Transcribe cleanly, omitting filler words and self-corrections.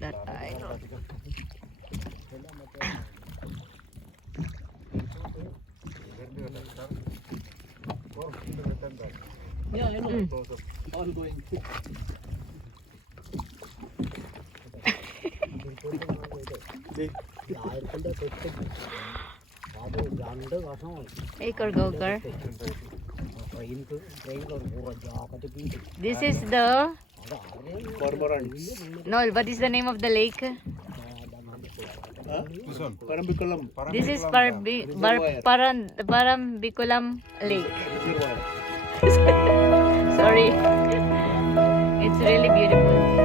That I know. Yeah, I know. All going. Acre Gokar. This is the no. What is the name of the lake? This one. Parambikulam. This is Parambikulam Lake. Reservoir. Sorry. It's really beautiful.